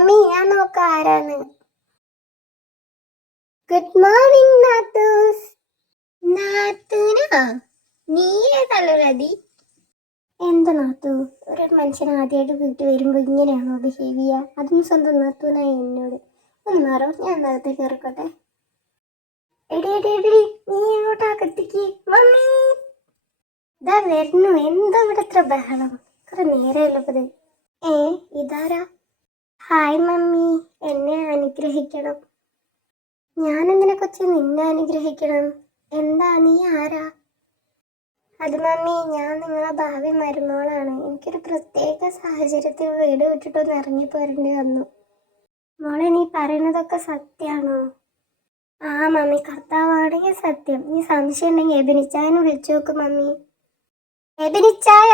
Mummy ഞാൻ നോക്കാം ആരാന്ന്. ഗുഡ് മോർണിംഗ് നാത്തൂസ്. നാത്തൂനാ? നീ ഏതല്ലടി? എന്താ നാത്തു, ഒരു മനുഷ്യൻ ആദ്യമായിട്ട് വീട്ടിൽ വരുമ്പോൾ ഇങ്ങനെയാണോ ബിഹേവ് ചെയ്യുക? അതും സ്വന്തം നാത്തൂനായി എന്നോട്. ഒന്ന് മാറോ, ഞാൻ അകത്തേക്ക് കയറിക്കോട്ടെ. എടി എടി എടി, നീ എങ്ങോട്ടാ അകത്തേക്ക്? മമ്മി ഇതാ വരുന്നു. എന്താ ഇവിടെ ഇത്ര ബഹളം? കുറെ നേരമല്ലപ്പത്. ഇതാരാ? ഹായ് മമ്മി, എന്നെ അനുഗ്രഹിക്കണം. ഞാനെന്തിനെ കൊച്ചി നിന്നെ അനുഗ്രഹിക്കണം? എന്താ, നീ ആരാ? അത് മമ്മി, ഞാൻ നിങ്ങളെ ഭാവി മരുമോളാണ്. എനിക്കൊരു പ്രത്യേക സാഹചര്യത്തിൽ വീട് വിട്ടിട്ടൊന്ന് ഇറങ്ങി പോരേണ്ടി വന്നു. മോളെ, നീ പറയുന്നതൊക്കെ സത്യമാണോ? ആ മമ്മി, കർത്താവാണെങ്കിൽ സത്യം. നീ സംശയം ഉണ്ടെങ്കിൽ എബിനിച്ചായനെ വിളിച്ചു നോക്ക് മമ്മി. എബിനിച്ചായ!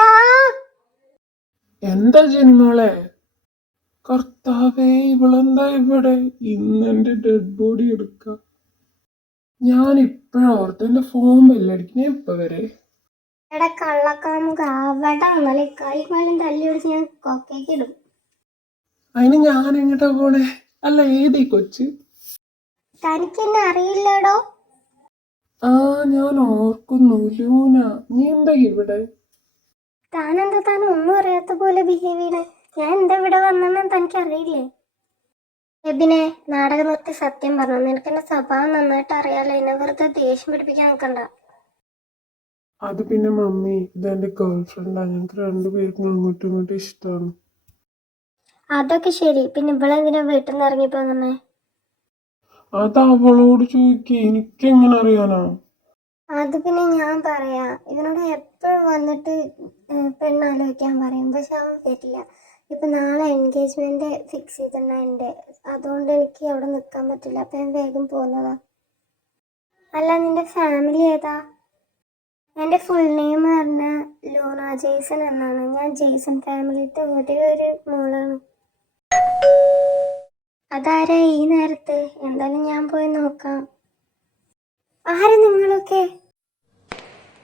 എന്താ ജനിമോളെ? കർത്താവേ, ഇവളെന്താ ഇവിടെ? ഇന്നെന്റെ ഡെഡ് ബോഡി എടുക്ക. ഞാൻ ഇപ്പഴോർത്ത് എന്റെ ഫോൺ ബെല്ലടിക്കണേ. ഇപ്പൊ വരെ എടാ കള്ളക്കാമുക, അവിടെ ഒന്നല്ലേ കൈകാലം തല്ലി പിടിച്ച് ഞാൻ കൊക്കേക്ക് ഇടും. അതിന് ഞാൻ എങ്ങോട്ടാ പോണേ? അല്ല, ഏതീ കൊച്ച്? തനിക്ക് എന്നെ അറിയില്ലടോ? ആ, ഞാൻ ഓർക്കുന്നു. ലൂന, നീ എന്താ ഇവിടെ? താനെന്താ താൻ ഒന്നും അറിയാത്ത പോലെ ബിഹേവ് ചെയ്യണേ? ഞാൻ എന്താ ഇവിടെ വന്നെന്ന് തനിക്ക് അറിയില്ലേ? എബിനെ, നാടകം നിർത്തി സത്യം പറഞ്ഞു. നിനക്ക് എന്റെ സ്വഭാവം നന്നായിട്ട് അറിയാലോ. എന്നെ വെറുതെ ദേഷ്യം പിടിപ്പിക്കാൻ നിൽക്കണ്ട. അത് പിന്നെ മമ്മി, ഇതെന്റെ ഗേൾ ഫ്രണ്ടാ. ഞങ്ങൾക്ക് രണ്ടുപേർക്കും അങ്ങോട്ടും ഇങ്ങോട്ടും ഇഷ്ടമാണ്. അതൊക്കെ ശരി, പിന്നെ ഇവളെന്തിനാ വീട്ടിൽ നിന്ന് ഇറങ്ങിപ്പോ തന്നെ? അത് അവളോട് ചോദിക്കേ, എനിക്കെങ്ങനെ അറിയാനാ? അത് പിന്നെ ഞാൻ പറയാ. ഇവനോട് എപ്പോഴും വന്നിട്ട് പെണ്ണാലോചിക്കാൻ പറയും, പക്ഷെ അവൻ വരില്ല. ഇപ്പൊ നാളെ എൻഗേജ്മെന്റ് ഫിക്സ് ചെയ്തിട്ടുണ്ട എൻ്റെ. അതുകൊണ്ട് എനിക്ക് അവിടെ നിൽക്കാൻ പറ്റില്ല. അപ്പൊ ഞാൻ വേഗം പോകുന്നതാ. അല്ല, നിന്റെ ഫാമിലി ഏതാ? എൻ്റെ ഫുൾ നെയിം പറഞ്ഞ ലൂണ ജെയ്സൺ എന്നാണ്. ഞാൻ ജെയ്സൺ ഫാമിലിത്തെ ഒരേ ഒരു മോളാണ്. അതാരാ ഈ നേരത്ത്? എന്തായാലും ഞാൻ പോയി നോക്കാം. ആരാ നിങ്ങളൊക്കെ?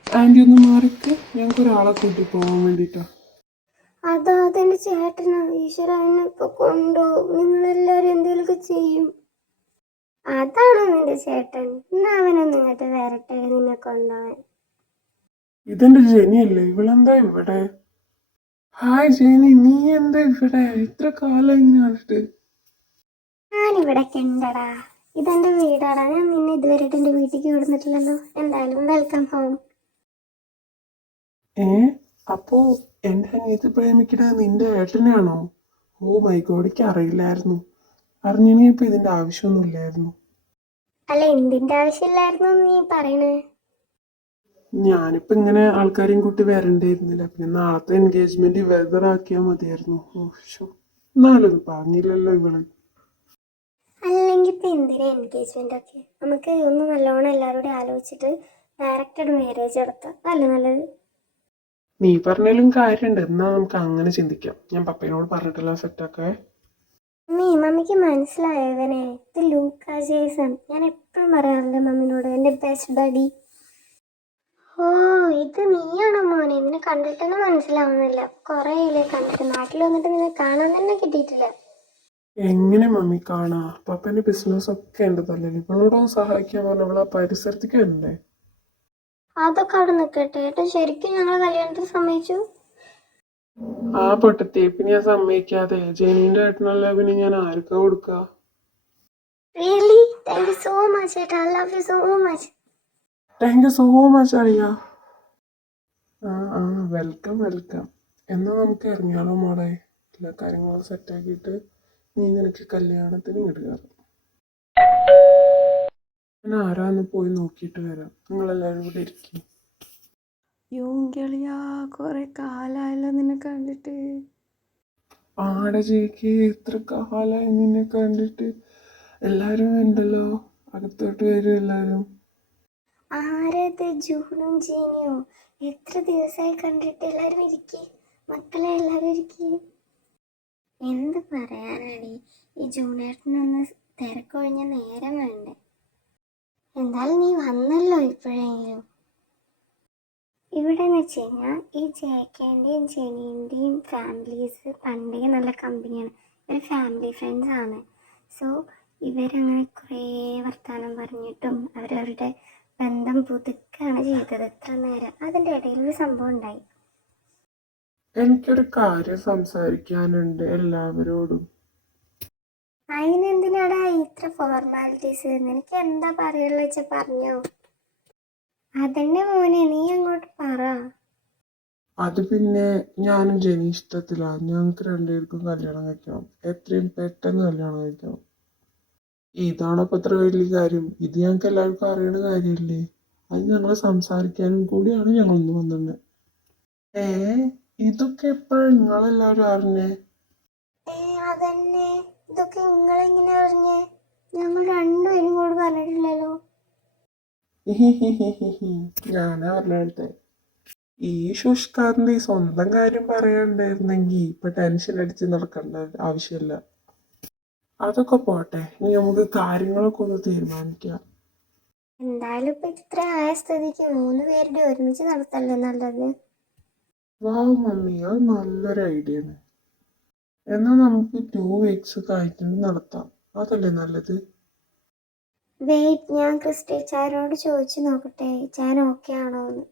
ആന്റി ഒന്ന് മാറിക്ക്, ഞങ്ങൾക്ക് ഒരാളെ കൂട്ടി പോകാൻ വേണ്ടിട്ടാ. അതെന്റെ ചേട്ടനാ. ഈശ്വര, എന്നെ ഇപ്പൊ കൊണ്ടുപോകും. നിങ്ങളെല്ലാരും എന്തെങ്കിലുമൊക്കെ ചെയ്യും. അതാണോ നിന്റെ ചേട്ടൻ? എന്നാ അവനൊന്നും ഇങ്ങോട്ട് വരട്ടെ നിന്നെ കൊണ്ടുപോവാൻ. ഇതെന്റെ ജെനിയല്ലേ? ഇവളെന്താ ഇവിടെ? ഹായ് ജെനി, നീ എന്താ ഇവിടെ? ഇത്ര കാലം ഇങ്ങോട്ട്. ഞാനിവിടെ കണ്ടടാ. ഇതെന്റെ വീടാടാ. ഞാൻ നിന്നെ ഇതുവരെയായിട്ട് എന്റെ വീട്ടിലേക്ക് വിടുന്നിട്ടില്ലല്ലോ. എന്തായാലും വെൽക്കം ഹോം. അപ്പോ എന്റെ അനിയത്തി പ്രേമിക്കുന്നത് നിന്റെ ഏട്ടനെയാണോ? ഓ മൈ ഗോഡ്, എനിക്ക് അറിയില്ലായിരുന്നു. അറിഞ്ഞെങ്കിൽ ഇപ്പൊ ഇതിന്റെ ആവശ്യമൊന്നുമില്ലായിരുന്നു. അല്ല, എന്തിന്റെ ആവശ്യമില്ലായിരുന്നു നീ പറയണേ? ഞാനിപ്പോ ഇങ്ങനെ ആൾക്കാരെയും കൂട്ടി വരണ്ടായിരുന്നില്ല. പിന്നെ നാളത്തെ എൻഗേജ്മെന്റ് വെതർ ആക്കിയാൽ മതിയായിരുന്നു. എന്നാലും പറഞ്ഞില്ലല്ലോ ഇവള്. അല്ലെങ്കിൽ ഇപ്പൊ എന്തിനാ എൻഗേജ്മെന്റ് ഒക്കെ? നമുക്ക് ഒന്ന് നല്ലോണം എല്ലാവരോടും ആലോചിച്ചിട്ട് ഡയറക്റ്റഡ് മാരേജ് നടത്താം. അല്ല നല്ലത്? നീ പറഞ്ഞാലും കാര്യമുണ്ട്. എന്നാ നമുക്ക് അങ്ങനെ ചിന്തിക്കാം. ഞാൻ പപ്പയോട് പറഞ്ഞിട്ടല്ല സെറ്റാക്കേ. മമ്മിക്ക് മനസ്സിലായോ ഇവനെ? ഇത് ലൂക്ക ജേസൺ. ഞാൻ എപ്പോഴും പറയാറുണ്ട് മമ്മിനോട്, എൻ്റെ ബെസ്റ്റ് ബഡി. ഓ, ഇത് നീയാണോ മോനെ? നിന്നെ കണ്ടിട്ടൊന്നും മനസ്സിലാവുന്നില്ല. കുറേ ഇല്ലേ കണ്ടിട്ട്. നാട്ടിൽ വന്നിട്ട് നിന്നെ കാണാൻ തന്നെ കിട്ടിയിട്ടില്ല. എങ്ങനെ മമ്മി കാണാ? പപ്പന്റെ ബിസിനസ് ഒക്കെ ഉണ്ട് തല്ലേ. ഇവളോടൊന്ന് സഹായിക്കാൻ പറഞ്ഞ അവളെ പരിസരത്തേക്ക് വരണ്ടേ? അതൊക്കെ അവിടെ നിൽക്കട്ടെ. ഏട്ടൻ ശരിക്കും ഞങ്ങളെ കല്യാണത്തിന് സമ്മതിച്ചു? ആ പൊട്ടത്തി, പിന്നെ ഞാൻ സമ്മതിക്കാതെ ജെനീന്റെ ഏട്ടനല്ല, പിന്നെ ഞാൻ ആർക്കാ കൊടുക്ക? Really? Thank you so much ഏട്ടാ. I love you so much. Thank you so much അറിയാ. ആ വെൽക്കം വെൽക്കം. എന്നാ നമുക്ക് ഇറങ്ങിയാലോ മോളെ? എല്ലാ കാര്യങ്ങളും സെറ്റാക്കിയിട്ട് നീ നിനക്ക് കല്യാണത്തിന് ഇങ്ങോട്ട് കയറും. ഞാൻ ആരാന്ന് പോയി നോക്കിയിട്ട് വരാം. നിങ്ങളെല്ലാവരും ഇവിടെ ഇരിക്കും. യൂങ്കളിയാ, കുറെ കാലായല്ലോ നിന്നെ കണ്ടിട്ട്. ആടെ ചേക്ക്, എത്ര കാലായി നിന്നെ കണ്ടിട്ട്. എല്ലാരും ഉണ്ടല്ലോ, അകത്തോട്ട് വരും എല്ലാരും. ആരത്? ജൂണും ജീനിയോ? എത്ര ദിവസമായി കണ്ടിട്ട്. എല്ലാവരും ഇരിക്കേ മക്കളെ, എല്ലാവരും ഇരിക്കേ. എന്ത് പറയാനാണ്? ഈ ജൂണേട്ടനൊന്ന് തിരക്കൊഴിഞ്ഞ നേരം വേണ്ടേ? എന്തായാലും നീ വന്നല്ലോ ഇപ്പോഴെങ്കിലും. ഇവിടെ എന്ന് വെച്ച് കഴിഞ്ഞാൽ ഈ ജെക്കേൻ്റെയും ജെനീൻ്റെയും ഫാമിലീസ് പണ്ടേ നല്ല കമ്പനിയാണ്. ഒരു ഫാമിലി ഫ്രണ്ട്സ് ആണ്. സോ ഇവരങ്ങനെ കുറേ വർത്തമാനം പറഞ്ഞിട്ടും അവരവരുടെ ബന്ധം പുതുക്കുകയാണ് ചെയ്തത് എത്ര നേരം. അതിൻ്റെ ഇടയിൽ ഒരു സംഭവം ഉണ്ടായി. എനിക്കൊരു കാര്യം സംസാരിക്കാനുണ്ട് എല്ലാവരോടും. അതിനെന്തിനാടാ ഇത്ര ഫോർമാലിറ്റീസ്? നിനക്ക് എന്താ പറയുള്ളൂ വെച്ചാൽ പറഞ്ഞോ. അതന്നെ മോനെ, നീ അങ്ങോട്ട് പറ. അത് പിന്നെ ഞാനും ജെനി ഇഷ്ടത്തിലാണ്. ഞങ്ങൾക്ക് രണ്ടുപേർക്കും കല്യാണം കഴിക്കണം, എത്രയും പെട്ടെന്ന് കല്യാണം കഴിക്കണം. ഇതാണോ ഇപ്പൊ അത്ര വലിയ കാര്യം? ഇത് ഞങ്ങൾക്ക് എല്ലാവർക്കും അറിയണ കാര്യമല്ലേ. അത് ഞങ്ങൾ സംസാരിക്കാനും കൂടിയാണ് ഞങ്ങൾ ഇന്ന് വന്നത്. ഇതൊക്കെ എപ്പോഴും നിങ്ങളെല്ലാവരും അറിഞ്ഞേ? അതന്നെ, ഇതൊക്കെ നിങ്ങളെങ്ങനെ അറിഞ്ഞേ? ഞങ്ങൾ രണ്ടുപേരും കൂടെ പറഞ്ഞിട്ടില്ലല്ലോ. ഞാനാ പറഞ്ഞെടുത്തെ. ഈ ശുഷ്കാന്തി സ്വന്തം കാര്യം പറയാണ്ടായിരുന്നെങ്കി ഇപ്പൊ ടെൻഷൻ അടിച്ച് നടക്കേണ്ട ആവശ്യമില്ല. അതൊക്കെ പോട്ടെ, ഇനി നമുക്ക് കാര്യങ്ങളൊക്കെ ഒന്ന് തീരുമാനിക്കാം. എന്തായാലും ഇപ്പൊ ഇത്ര ആയ സ്ഥിതിക്ക് 3 പേരുടെ ഒരുമിച്ച് നടത്തല്ലേ നല്ലത്. വാ മമ്മി, അത് നല്ലൊരു ഐഡിയ ആണ്. എന്നാ നമുക്ക് 2 weeks കഴിഞ്ഞിട്ട് നടത്താം, അതല്ലേ നല്ലത്? വെയിറ്റ്, ഞാൻ ക്രിസ്റ്റി ചായനോട് ചോദിച്ചു നോക്കട്ടെ, ചാൻ ഓക്കെ ആണോ എന്ന്.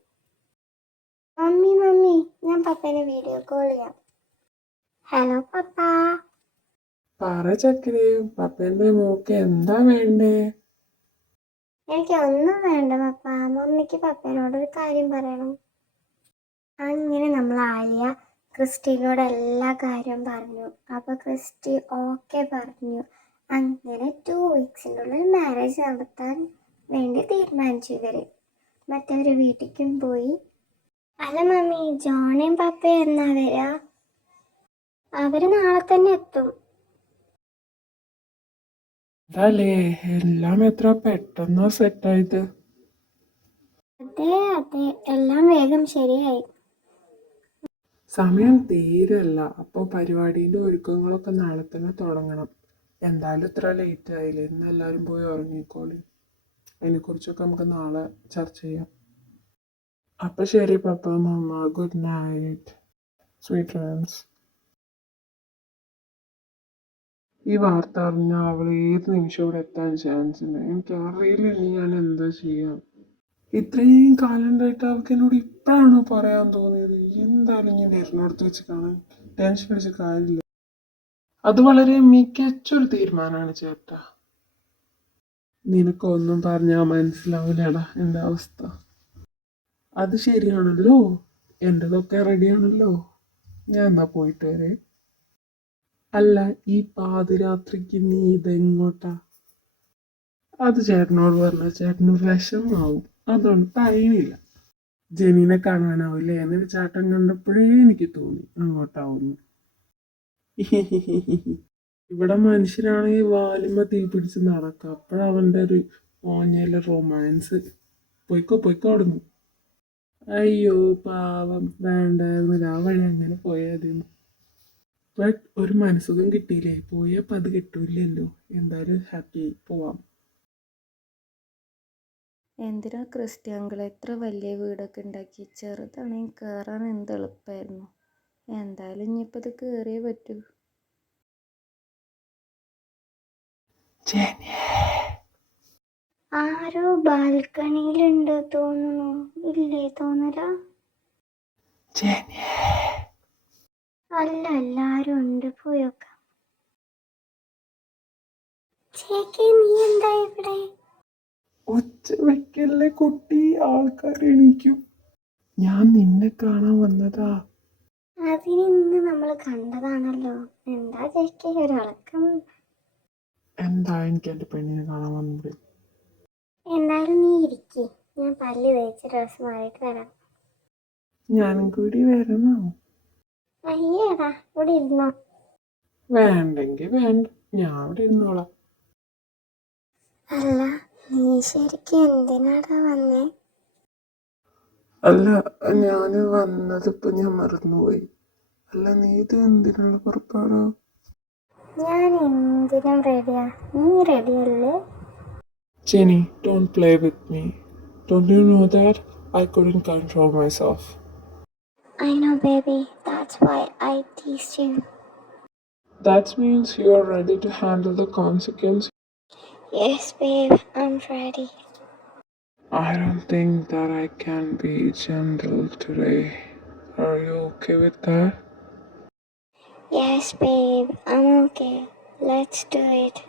മമ്മി, ഞാൻ പപ്പേനെ വീഡിയോ കോൾ ചെയ്യാം. ഹലോ പപ്പ. പറ ചക്കരേ, പപ്പേന്റെ മോക്ക് എന്താ വേണ്ടേ? എനിക്ക് ഒന്നും വേണ്ട പപ്പ, മമ്മിക്ക് പപ്പേനോടൊരു കാര്യം പറയണം. അങ്ങനെ നമ്മൾ ആലിയ ക്രിസ്റ്റീനോട് എല്ലാ കാര്യവും പറഞ്ഞു. അപ്പൊ ക്രിസ്റ്റി ഓക്കെ പറഞ്ഞു. അങ്ങനെ 2 weeksന്റെ ഉള്ളിൽ മാരേജ് നടത്താൻ വേണ്ടി തീരുമാനിച്ചു ഇവര്. മറ്റവര് വീട്ടിലേക്കും പോയി. അല്ല മമ്മി, ജോണയും പപ്പയും എന്നാ വരാ? അവര് നാളെ തന്നെ എത്തും. അതല്ലേ, എല്ലാം എത്ര പെട്ടെന്നാ സെറ്റായത്. അതെ, എല്ലാം വേഗം ശരിയായി. സമയം തീരല്ല. അപ്പോൾ പരിപാടിയുടെ ഒരുക്കങ്ങളൊക്കെ നാളെ തന്നെ തുടങ്ങണം. എന്തായാലും ഇത്ര ലേറ്റ് ആയില്ലേ, ഇന്ന് എല്ലാവരും പോയി ഉറങ്ങിക്കോളി. അതിനെക്കുറിച്ചൊക്കെ നമുക്ക് നാളെ ചർച്ച ചെയ്യാം. അപ്പം ശരി പപ്പ മമ്മ, ഗുഡ് നൈറ്റ്, സ്വീറ്റ് ഡ്രീംസ്. ഈ വാർത്ത അറിഞ്ഞാൽ അവൾ ഏത് നിമിഷം ഇവിടെ എത്താൻ ചാൻസ് ഉണ്ട്. എനിക്കറിയില്ല ഇനി ഞാൻ എന്താ ചെയ്യാം. ഇത്രയും കാലം ഉണ്ടായിട്ട് അവൾക്ക് എന്നോട് ഇപ്പോഴാണോ പറയാൻ തോന്നിയത്? എന്തായാലും ഞാൻ വരുന്നിടത്ത് വെച്ച് കാണാൻ ടെൻഷൻ അടിച്ച കാര്യമില്ല. അത് വളരെ മികച്ചൊരു തീരുമാനമാണ് ചേട്ടാ. നിനക്കൊന്നും പറഞ്ഞാൽ മനസ്സിലാവില്ലടാ എൻ്റെ അവസ്ഥ. അത് ശരിയാണല്ലോ, എൻ്റെതൊക്കെ റെഡിയാണല്ലോ. ഞാൻ എന്നാ പോയിട്ട് വരെ. അല്ല, ഈ പാതിരാത്രിക്ക് നീ ഇതെങ്ങോട്ടാ? അത് ചേട്ടനോട് പറഞ്ഞാൽ ചേട്ടന് വിഷമാവും, അതുകൊണ്ട് പറയുന്നില്ല. ജെനീനെ കാണാനാവില്ലേ എന്നൊരു ചേട്ടൻ കണ്ടപ്പോഴേ എനിക്ക് തോന്നി അങ്ങോട്ടാവുന്നു. ഇവിടെ മനുഷ്യരാണെങ്കിൽ വാലുമ തീ പിടിച്ച് നടക്കുക, അപ്പോഴവൻ്റെ ഒരു ഓഞ്ഞയിലെ റൊമാൻസ്. പൊയ്ക്കോ അവിടുന്ന്. അയ്യോ പാവം, വേണ്ടായിരുന്നില്ല, ആ വഴി അങ്ങനെ പോയായിരുന്നു. ബട്ട് ഒരു മനസ്സുഖം കിട്ടിയില്ലേ, പോയപ്പോൾ അത് കിട്ടൂല്ലല്ലോ. എന്തായാലും ഹാപ്പി പോവാം. എന്തിനാ ക്രിസ്ത്യാങ്കൾ എത്ര വലിയ വീടൊക്കെ ഉണ്ടാക്കി? ചെറുതാണെങ്കിൽ കയറാൻ എന്ത് എളുപ്പമായിരുന്നു. എന്തായാലും ഇനിയിപ്പോൾ ഇത് കയറിയേ പറ്റൂ. ആരോ ബാൽക്കണിയിലുണ്ട് തോന്നുന്നു. ഇല്ലേ തോന്നല? അല്ല, എല്ലാരും ഉണ്ട്, പോയോക്കാം. ചേക്കി, നീ എന്താ ഇവിടെ? ഒച്ച വെക്കല്ലേ കുട്ടി, ആൾക്കാർ എണീക്കും. ഞാൻ നിന്നെ കാണാൻ വന്നതാ. അതിനിന്ന് നമ്മൾ കണ്ടതാണല്ലോ. എന്താ ചേക്കി ഒരിളക്കം? എന്താ എനിക്ക് എൻ്റെ പെണ്ണിനെ കാണാൻ വന്നത്? എന്തായാലും നീ ഇരിക്കേ, ഞാൻ പല്ല് തേച്ച് ഡ്രസ് മാറിയിട്ട് വരാം. ഞാനും കൂടി വരണോ? അയ്യേടാ, ഇവിടെ ഇരുന്നോ. വേണ്ടെങ്കിൽ വേണ്ട, ഞാൻ ഇവിടെ ഇരുന്നോളാം. അല്ല, നീ ശരിക്കും എന്തിനാടാ വന്നേ? അല്ല, ഞാൻ വന്നതിപ്പോൾ ഞാൻ മറന്നുപോയി. അല്ല, നീ ഇത് എന്തിനുള്ള പുറപ്പാടോ? ഞാൻ എന്തിനും റെഡിയാ, നീ റെഡിയല്ലേ? Jenny, don't play with me. Don't you know that I couldn't control myself? I know baby, that's why I teased you. That means you are ready to handle the consequences. Yes, babe, I'm ready. I don't think that I can be gentle today. Are you okay with that? Yes, babe, I'm okay. Let's do it.